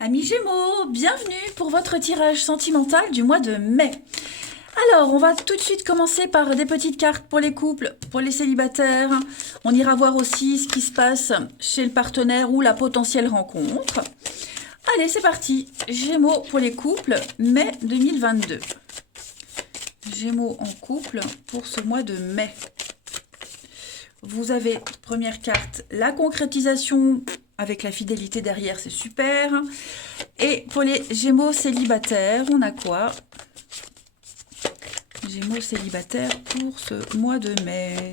Amis Gémeaux, bienvenue pour votre tirage sentimental du mois de mai. Alors, on va tout de suite commencer par des petites cartes pour les couples, pour les célibataires. On ira voir aussi ce qui se passe chez le partenaire ou la potentielle rencontre. Allez, c'est parti. Gémeaux pour les couples, mai 2022. Gémeaux en couple pour ce mois de mai. Vous avez, première carte, la concrétisation avec la fidélité derrière, c'est super. Et pour les Gémeaux célibataires, on a quoi? Gémeaux célibataires pour ce mois de mai.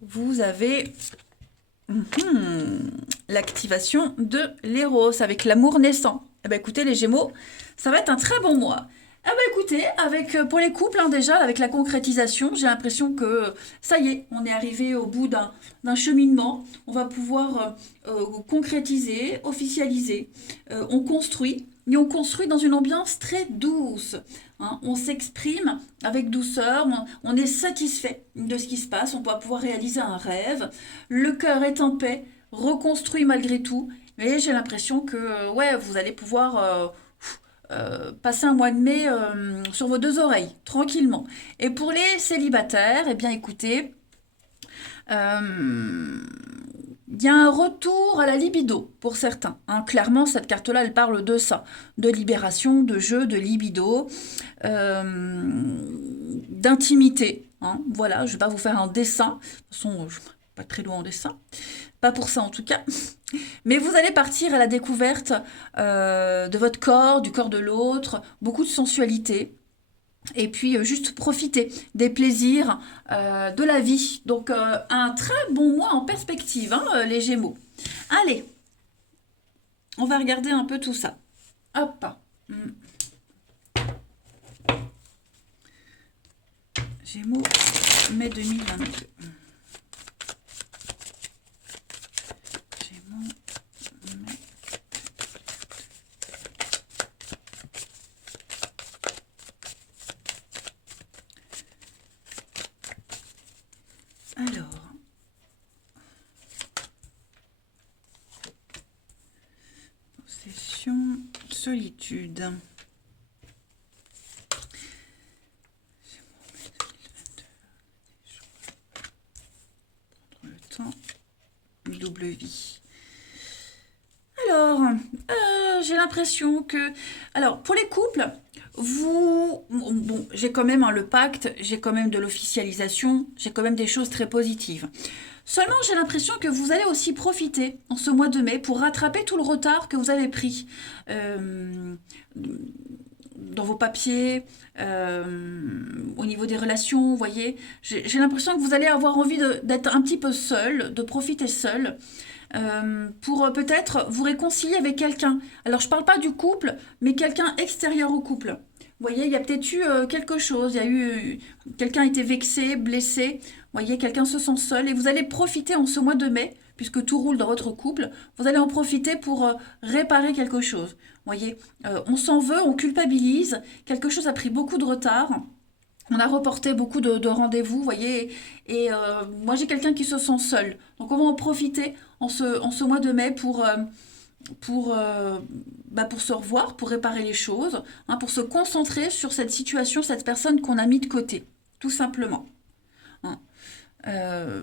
Vous avez l'activation de l'Éros avec l'amour naissant. Eh ben écoutez les Gémeaux, ça va être un très bon mois. Eh ben écoutez, pour les couples déjà, avec la concrétisation, j'ai l'impression que ça y est, on est arrivé au bout d'un cheminement. On va pouvoir concrétiser, officialiser. On construit, mais on construit dans une ambiance très douce. Hein. On s'exprime avec douceur, on est satisfait de ce qui se passe, on va pouvoir réaliser un rêve. Le cœur est en paix, reconstruit malgré tout. Mais j'ai l'impression que ouais, vous allez pouvoir passer un mois de mai sur vos deux oreilles, tranquillement. Et pour les célibataires, eh bien écoutez, euh, il y a un retour à la libido pour certains. Hein. Clairement, cette carte-là, elle parle de ça, de libération, de jeu, de libido, d'intimité. Hein. Voilà, je ne vais pas vous faire un dessin. De toute façon, je ne suis pas très loin en dessin. Pas pour ça en tout cas. Mais vous allez partir à la découverte de votre corps, du corps de l'autre, beaucoup de sensualité. Et puis juste profiter des plaisirs de la vie. Donc un très bon mois en perspective, hein, les Gémeaux. Allez, on va regarder un peu tout ça. Hop. Gémeaux, mai 2022. Gémeaux, mai. Alors, possession, solitude. Prendre le temps, double vie. Alors, j'ai l'impression que... Alors, pour les couples, vous... Bon, j'ai quand même le pacte, j'ai quand même de l'officialisation, j'ai quand même des choses très positives. Seulement, j'ai l'impression que vous allez aussi profiter en ce mois de mai pour rattraper tout le retard que vous avez pris dans vos papiers, au niveau des relations, vous voyez. J'ai l'impression que vous allez avoir envie d'être un petit peu seul, de profiter seul pour peut-être vous réconcilier avec quelqu'un. Alors, je ne parle pas du couple, mais quelqu'un extérieur au couple. Vous voyez, il y a peut-être eu quelque chose, il y a eu quelqu'un a été vexé, blessé. Vous voyez, quelqu'un se sent seul et vous allez profiter en ce mois de mai, puisque tout roule dans votre couple, vous allez en profiter pour réparer quelque chose. Vous voyez, on s'en veut, on culpabilise, quelque chose a pris beaucoup de retard. On a reporté beaucoup de rendez-vous, vous voyez, et moi j'ai quelqu'un qui se sent seul. Donc on va en profiter en ce mois de mai pour se revoir, pour réparer les choses, hein, pour se concentrer sur cette situation, cette personne qu'on a mis de côté, tout simplement. Hein. Euh,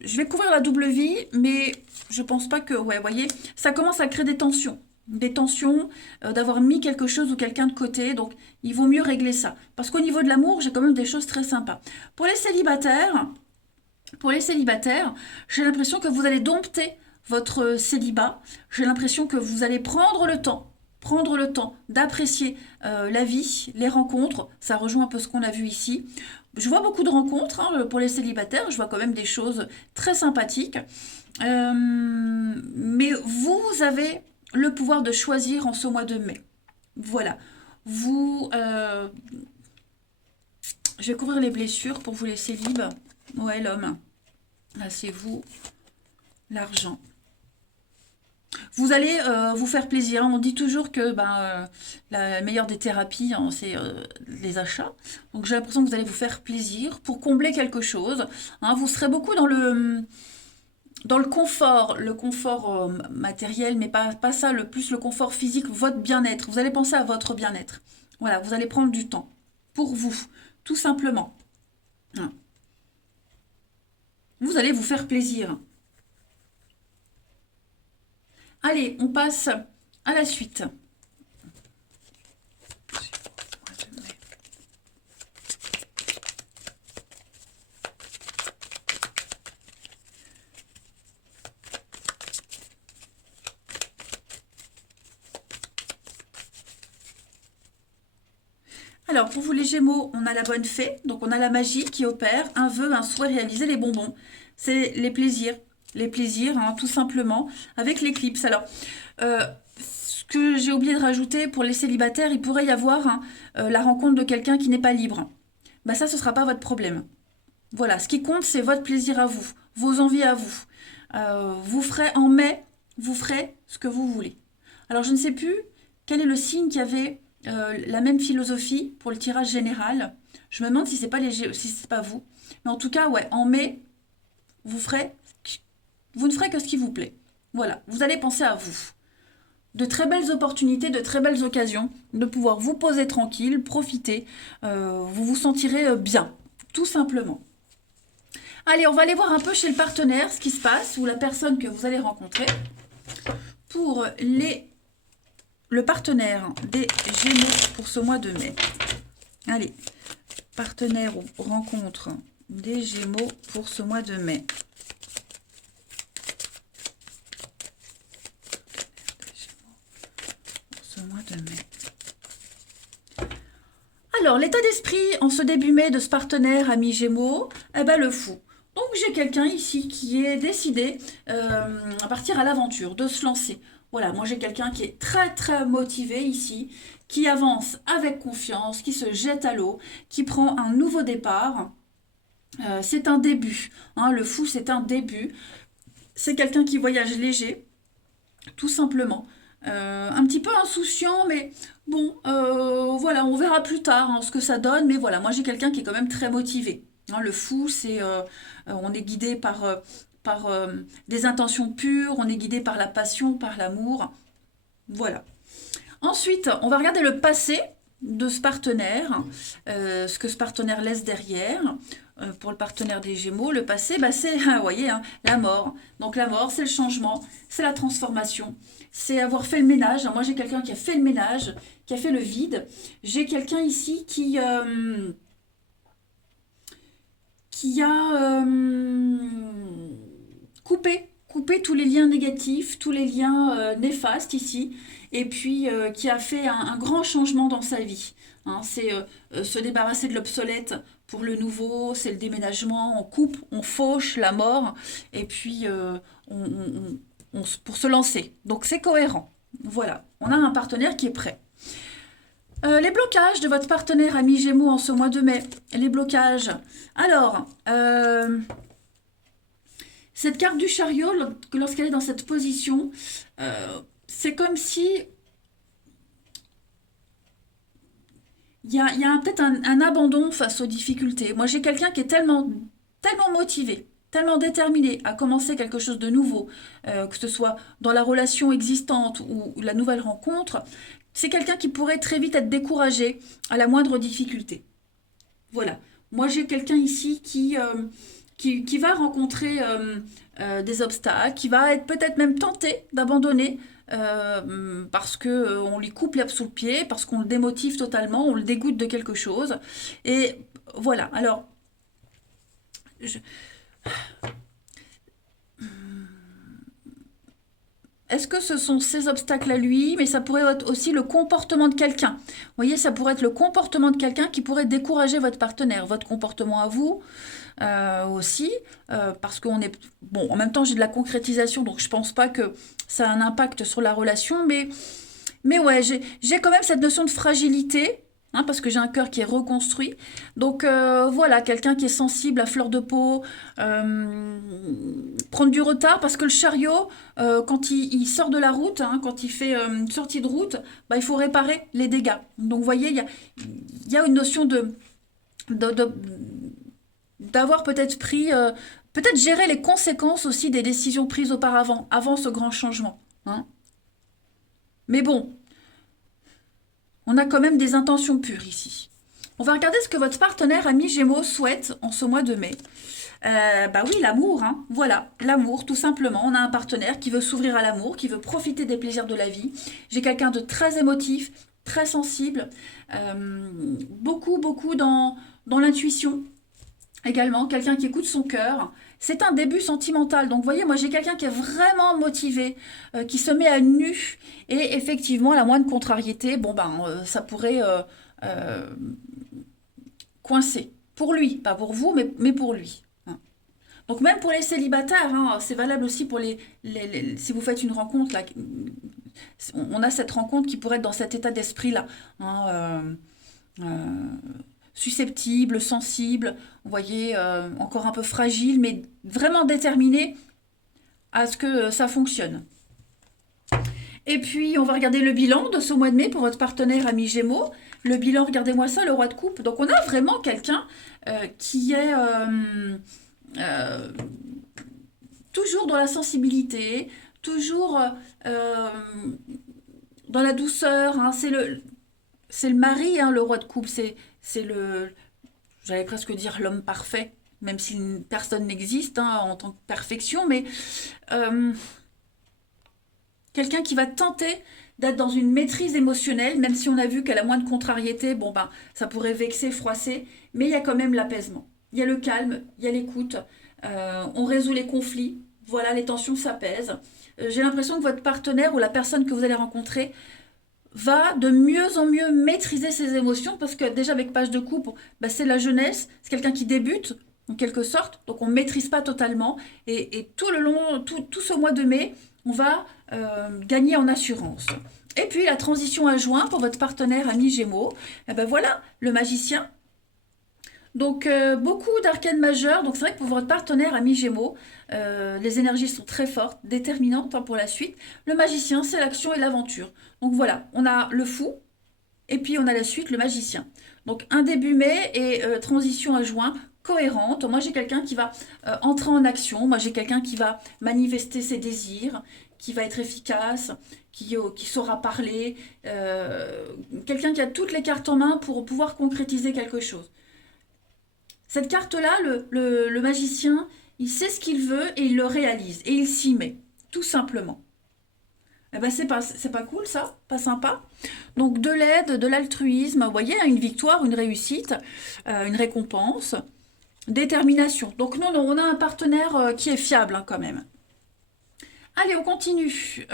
je vais couvrir la double vie, mais je pense pas que, ouais, vous voyez, ça commence à créer des tensions. Des tensions, d'avoir mis quelque chose ou quelqu'un de côté, donc il vaut mieux régler ça. Parce qu'au niveau de l'amour, j'ai quand même des choses très sympas. Pour les célibataires, j'ai l'impression que vous allez dompter votre célibat. J'ai l'impression que vous allez prendre le temps d'apprécier la vie, les rencontres. Ça rejoint un peu ce qu'on a vu ici. Je vois beaucoup de rencontres hein, pour les célibataires. Je vois quand même des choses très sympathiques. Mais vous avez le pouvoir de choisir en ce mois de mai. Voilà. Vous, je vais couvrir les blessures pour vous laisser libre. Ouais, l'homme. Là, c'est vous. L'argent. Vous allez vous faire plaisir. On dit toujours que la meilleure des thérapies, hein, c'est les achats. Donc j'ai l'impression que vous allez vous faire plaisir pour combler quelque chose. Hein, vous serez beaucoup dans le confort matériel, mais pas ça, plus le confort physique, votre bien-être. Vous allez penser à votre bien-être. Voilà, vous allez prendre du temps pour vous, tout simplement. Hein. Vous allez vous faire plaisir. Allez, on passe à la suite. Alors, pour vous les Gémeaux, on a la bonne fée, donc on a la magie qui opère, un vœu, un souhait réalisé, les bonbons. C'est les plaisirs, hein, tout simplement, avec l'éclipse. Alors, ce que j'ai oublié de rajouter, pour les célibataires, il pourrait y avoir hein, la rencontre de quelqu'un qui n'est pas libre. Bah ça, ce ne sera pas votre problème. Voilà, ce qui compte, c'est votre plaisir à vous, vos envies à vous. Vous ferez en mai, vous ferez ce que vous voulez. Alors, je ne sais plus quel est le signe qui avait la même philosophie pour le tirage général. Je me demande si c'est pas si c'est pas vous. Mais en tout cas, ouais, en mai, vous ferez, vous ne ferez que ce qui vous plaît. Voilà, vous allez penser à vous. De très belles opportunités, de très belles occasions de pouvoir vous poser tranquille, profiter. Vous vous sentirez bien, tout simplement. Allez, on va aller voir un peu chez le partenaire ce qui se passe ou la personne que vous allez rencontrer pour le partenaire des Gémeaux pour ce mois de mai. Allez, partenaire ou rencontre des Gémeaux pour ce mois de mai. Ce mois de mai. Alors, l'état d'esprit en ce début mai de ce partenaire ami Gémeaux, eh ben le fou. Donc j'ai quelqu'un ici qui est décidé à partir à l'aventure, de se lancer. Voilà, moi j'ai quelqu'un qui est très très motivé ici, qui avance avec confiance, qui se jette à l'eau, qui prend un nouveau départ. C'est un début, hein, le fou c'est un début. C'est quelqu'un qui voyage léger, tout simplement. Un petit peu insouciant, mais bon, voilà, on verra plus tard hein, ce que ça donne. Mais voilà, moi j'ai quelqu'un qui est quand même très motivé. Hein, le fou, on est guidé par des intentions pures, on est guidé par la passion, par l'amour. Voilà. Ensuite, on va regarder le passé de ce partenaire, ce que ce partenaire laisse derrière. Pour le partenaire des Gémeaux, le passé, bah c'est, vous voyez, hein, la mort. Donc la mort, c'est le changement, c'est la transformation, c'est avoir fait le ménage. Moi, j'ai quelqu'un qui a fait le ménage, qui a fait le vide. J'ai quelqu'un ici qui a coupé tous les liens négatifs, tous les liens néfastes ici, et puis qui a fait un grand changement dans sa vie. Hein, c'est se débarrasser de l'obsolète pour le nouveau, c'est le déménagement, on coupe, on fauche la mort, et puis pour se lancer. Donc c'est cohérent. Voilà, on a un partenaire qui est prêt. Les blocages de votre partenaire ami Gémeaux en ce mois de mai. Les blocages. Alors, cette carte du chariot, lorsqu'elle est dans cette position, c'est comme si il y a peut-être un abandon face aux difficultés. Moi, j'ai quelqu'un qui est tellement motivé, tellement déterminé à commencer quelque chose de nouveau, que ce soit dans la relation existante ou la nouvelle rencontre. C'est quelqu'un qui pourrait très vite être découragé à la moindre difficulté. Voilà. Moi, j'ai quelqu'un ici qui va rencontrer des obstacles, qui va être peut-être même tenté d'abandonner parce que on lui coupe l'herbe sous le pied, parce qu'on le démotive totalement, on le dégoûte de quelque chose. Et voilà. Alors, je- est-ce que ce sont ces obstacles à lui, mais ça pourrait être aussi le comportement de quelqu'un. Vous voyez, ça pourrait être le comportement de quelqu'un qui pourrait décourager votre partenaire, votre comportement à vous aussi, parce qu'on est... Bon, en même temps, j'ai de la concrétisation, donc je pense pas que ça a un impact sur la relation, mais ouais, j'ai quand même cette notion de fragilité, hein, parce que j'ai un cœur qui est reconstruit. Donc voilà, quelqu'un qui est sensible à fleur de peau, prendre du retard, parce que le chariot, quand il sort de la route, hein, quand il fait une sortie de route, bah, il faut réparer les dégâts. Donc vous voyez, il y a une notion de, d'avoir peut-être pris, peut-être gérer les conséquences aussi des décisions prises auparavant, avant ce grand changement. Hein. Mais bon, on a quand même des intentions pures ici. On va regarder ce que votre partenaire ami Gémeaux souhaite en ce mois de mai. Bah oui, l'amour, hein. Voilà, l'amour, tout simplement. On a un partenaire qui veut s'ouvrir à l'amour, qui veut profiter des plaisirs de la vie. J'ai quelqu'un de très émotif, très sensible, beaucoup dans l'intuition également, quelqu'un qui écoute son cœur. C'est un début sentimental. Donc, vous voyez, moi, j'ai quelqu'un qui est vraiment motivé, qui se met à nu. Et effectivement, la moindre contrariété, bon, ben, ça pourrait euh, coincer. Pour lui, pas pour vous, mais pour lui. Hein. Donc, même pour les célibataires, hein, c'est valable aussi pour si vous faites une rencontre, là, on a cette rencontre qui pourrait être dans cet état d'esprit-là. Hein, susceptible, sensible, vous voyez, encore un peu fragile, mais vraiment déterminé à ce que ça fonctionne. Et puis, on va regarder le bilan de ce mois de mai pour votre partenaire ami Gémeaux. Le bilan, regardez-moi ça, le roi de coupe. Donc, on a vraiment quelqu'un qui est toujours dans la sensibilité, toujours dans la douceur. Hein. C'est le mari, hein, le roi de coupe. C'est j'allais presque dire l'homme parfait, même si personne n'existe hein, en tant que perfection, mais quelqu'un qui va tenter d'être dans une maîtrise émotionnelle, même si on a vu qu'à la moindre contrariété, bon ben, ça pourrait vexer, froisser, mais il y a quand même l'apaisement. Il y a le calme, il y a l'écoute, on résout les conflits, voilà, les tensions s'apaisent. J'ai l'impression que votre partenaire ou la personne que vous allez rencontrer va de mieux en mieux maîtriser ses émotions, parce que déjà avec page de coupe, bah, c'est la jeunesse, c'est quelqu'un qui débute, en quelque sorte, donc on ne maîtrise pas totalement, et tout le long, tout ce mois de mai, on va gagner en assurance. Et puis la transition à juin pour votre partenaire ami Gémeaux, et ben voilà, le magicien. Donc beaucoup d'arcanes majeures, donc c'est vrai que pour votre partenaire ami Gémeaux, les énergies sont très fortes, déterminantes hein, pour la suite. Le magicien, c'est l'action et l'aventure. Donc voilà, on a le fou, et puis on a la suite, le magicien. Donc un début mai et transition à juin, cohérente. Moi j'ai quelqu'un qui va entrer en action, moi j'ai quelqu'un qui va manifester ses désirs, qui va être efficace, qui saura parler, quelqu'un qui a toutes les cartes en main pour pouvoir concrétiser quelque chose. Cette carte-là, le magicien, il sait ce qu'il veut et il le réalise. Et il s'y met, tout simplement. Eh ben c'est pas cool ça, pas sympa. Donc de l'aide, de l'altruisme, vous voyez, une victoire, une réussite, une récompense, détermination. Donc non, on a un partenaire qui est fiable hein, quand même. Allez, on continue.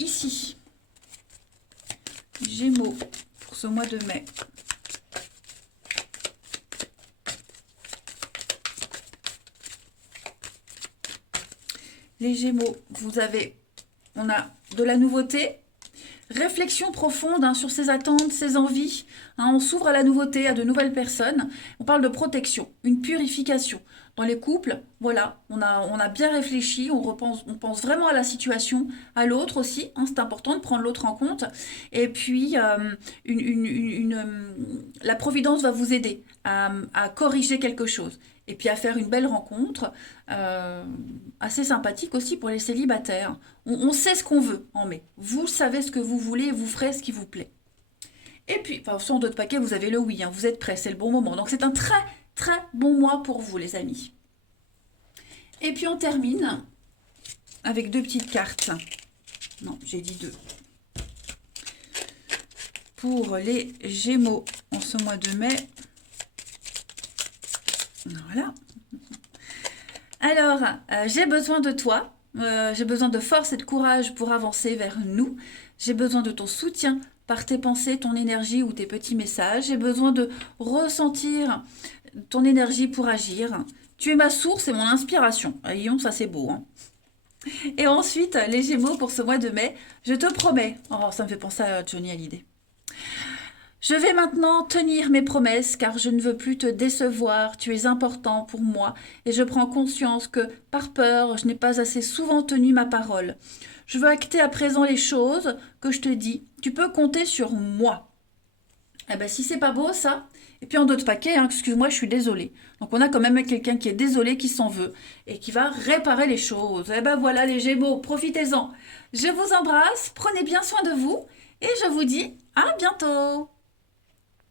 Ici, Gémeaux pour ce mois de mai. Les Gémeaux, on a de la nouveauté, réflexion profonde hein, sur ses attentes, ses envies. Hein, on s'ouvre à la nouveauté, à de nouvelles personnes. On parle de protection, une purification. Dans les couples, voilà, on a bien réfléchi, on pense vraiment à la situation, à l'autre aussi. Hein, c'est important de prendre l'autre en compte. Et puis, la providence va vous aider à corriger quelque chose. Et puis à faire une belle rencontre, assez sympathique aussi pour les célibataires. On sait ce qu'on veut en mai. Vous savez ce que vous voulez et vous ferez ce qui vous plaît. Et puis, enfin, sur d'autres paquets, vous avez le oui, hein, vous êtes prêts, c'est le bon moment. Donc c'est un très très bon mois pour vous les amis. Et puis on termine avec deux petites cartes. Non, j'ai dit deux. Pour les Gémeaux en ce mois de mai. Voilà. Alors, j'ai besoin de toi. J'ai besoin de force et de courage pour avancer vers nous. J'ai besoin de ton soutien par tes pensées, ton énergie ou tes petits messages. J'ai besoin de ressentir ton énergie pour agir. Tu es ma source et mon inspiration. Ayons, ça c'est beau. Hein. Et ensuite, les Gémeaux pour ce mois de mai, je te promets. Oh, ça me fait penser à Johnny Hallyday. Je vais maintenant tenir mes promesses car je ne veux plus te décevoir, tu es important pour moi et je prends conscience que, par peur, je n'ai pas assez souvent tenu ma parole. Je veux acter à présent les choses que je te dis, tu peux compter sur moi. Eh ben si c'est pas beau ça, Et puis en d'autres paquets, hein, excuse-moi, je suis désolée. Donc on a quand même quelqu'un qui est désolé, qui s'en veut et qui va réparer les choses. Et ben voilà les Gémeaux, profitez-en. Je vous embrasse, prenez bien soin de vous et je vous dis à bientôt.